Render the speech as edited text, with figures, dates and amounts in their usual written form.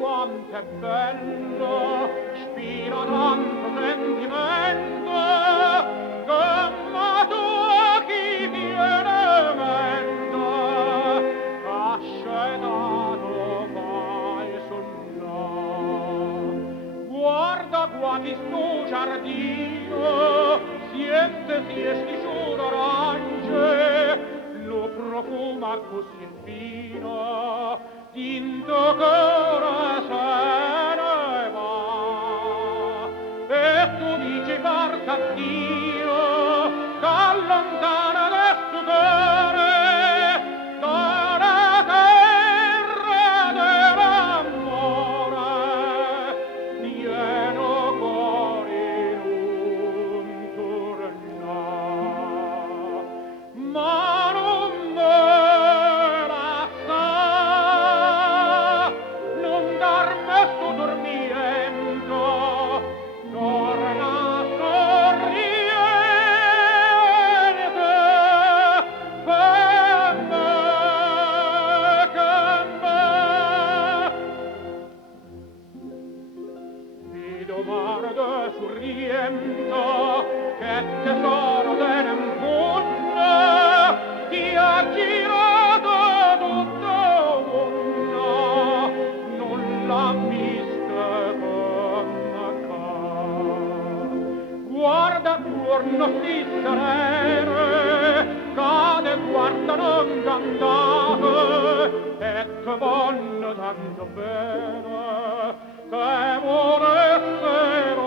quanto è bello, spira tanto sentimento, che ma tu chi viene mendo, cascedato fai sonnà. Guarda qua chi sto giardino, siente sti d'orange, lo profuma così fino, tinto che se ne va. E tu dici porca Dio, t'allontana questo cuore dalla terra dell'amore, pieno cuore non torna. Ma non me la sa, non darmi sto dormiendo, torna sorridente per me, che me. Mi domando sorriendo che tesoro te ne infonda, ti ha girato tutto mondo, non l'ha vista come ca. Guarda attorno sti serene, cade guardano incantate, e che vanno tanto bene, che volessero